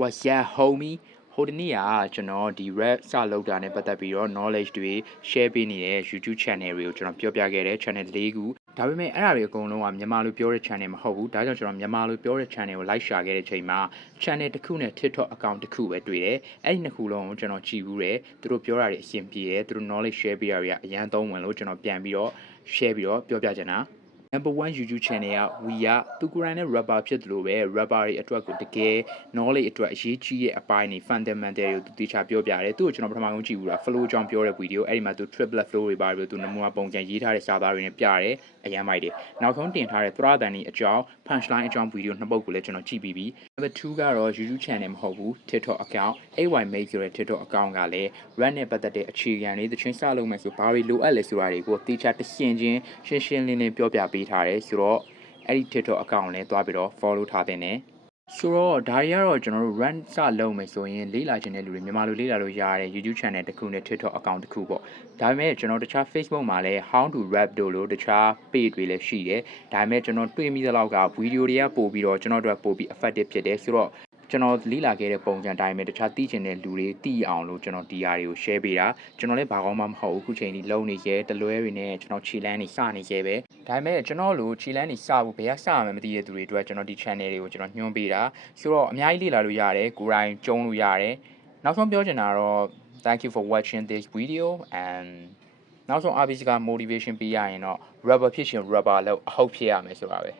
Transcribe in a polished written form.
What's your homie ဟိုတနေ့ကကျွန်တော်ဒီ rap စလုပ်တာနဲ့ပတ်သက်ပြီးတော့ knowledge တွေ share ပေးနေတဲ့ YouTube channel တွေကိုကျွန်တော်ပြောပြခဲ့တဲ့ channel ၄ခုဒါပေမဲ့အဲ့ဒါတွေအကုန်လုံးကမြန်မာလိုပြောတဲ့ channel မဟုတ်ဘူးဒါကြောင့်ကျွန်တော်မြန်မာလိုပြောတဲ့ channel ကို like ရှာခဲ့တဲ့ချိန်မှာ channel တစ်ခုနဲ့ TikTok account တစ်ခုပဲတွေ့တယ်အဲ့ဒီနှစ်ခုလုံးကိုကျွန်တော်ကြည့်ဘူးတယ်သူတို့ပြောတာတွေအဆင်ပြေတယ်သူတို့ knowledge share ပေးတာတွေကအရန်သုံးဝင်လို့ကျွန်တော်ပြန်ပြီးတော့ share ပြီးတော့ပြောပြချင်တာ number 1 YouTube channel က We ကသူကိုယ်တိုင်နဲ့ rapper ဖြစ်တယ်လို့ပဲ rapper တွေအတွက်ကိုတကယ် knowledge အတွက်အရေးကြီးတဲ့အပိုင်းတွေ fundamental တွေကိုသူတေချာပြောပြတယ်သူ့ကိုကျွန်တော်ပထမဆုံးကြည့်ဘူးတာ flow အကြောင်းပြောတဲ့ video အဲ့ဒီမှာသူ triple flow တွေပါတယ်သူနမူနာပုံစံရေးထားတဲ့စာသားတွေနဲ့ပြတယ်အရန်မိုက်တယ်နောက်ဆုံးတင်ထားတဲ့သရတန်ဒီအကြောင်း punchline အကြောင်း video နှစ်ပုဒ်ကိုလည်းကျွန်တော်ကြည့်ပြီးပြီ number 2ကတော့ YouTube channel မဟုတ်ဘူး TikTok account AY Make ဆိုတဲ့ TikTok account ကလည်း rap နဲ့ပတ်သက်တဲ့အခြေခံတွေသချင်းစလုံးမဲ့ဆိုဘာတွေလိုအပ်လဲဆိုတာတွေကိုတေချာတရှင်းချင်းရှင်းလင်းပြောပြပေးထားတယ်ဆိုတော့အဲ့ဒီ TikTok account လည်းတွားပြီးတော့ follow ထားတဲ့နဲ့ဆိုတော့ဒါတွေကတော့ကျွန်တော်တို့ run စလုပ်မယ်ဆိုရင်လေးလာခြင်းတဲ့လူတွေမြန်မာလိုလေးလာလို့ရတဲ့ YouTube channel တစ်ခုနဲ့ TikTok account တစ်ခုပေါ့ဒါပေမဲ့ကျွန်တော်တခြား Facebook မှာလည်း how to rap တို့လို့တခြား page တွေလည်းရှိတယ်ဒါပေမဲ့ကျွန်တော်တွေ့မိသလောက်က video တွေကပို့ပြီးတော့ကျွန်တော်တို့ပို့ပြီး effective ဖြစ်တယ်ဆိုတော့ကျွန်တော်လေးလာခဲ့တဲ့ပုံစံတိုင်းပဲတခြားသိချင်တဲ့လူတွေသိအောင်လို့ကျွန်တော်ဒီဟာတွေကို share ပေးတာကျွန်တော်လည်းဘာကောင်းမှမဟုတ်ဘူးခုချိန်ဒီလုံနေရဲတလွဲတွေနဲ့ကျွန်တော်ခြေလန်းနေစနေရဲပဲဒါပေမဲ့ကျွန်တော်လိုခြေလန်းနေစဖို့ဘယ်ကစရမှမသိတဲ့သူတွေအတွက်ကျွန်တော်ဒီ channel တွေကိုကျွန်တော်ညွှန်းပေးတာဆိုတော့အများကြီးလေ့လာလို့ရတယ်ကိုယ်တိုင်ကျုံလို့ရတယ်နောက်ဆုံးပြောချင်တာတော့ thank you for watching this video and နောက်ဆုံး RBC က motivation ပေးရရင်တော့ rapper ဖြစ်ရှင် rapper လို့အဟုတ်ဖြစ်ရမယ်ဆိုတာပဲ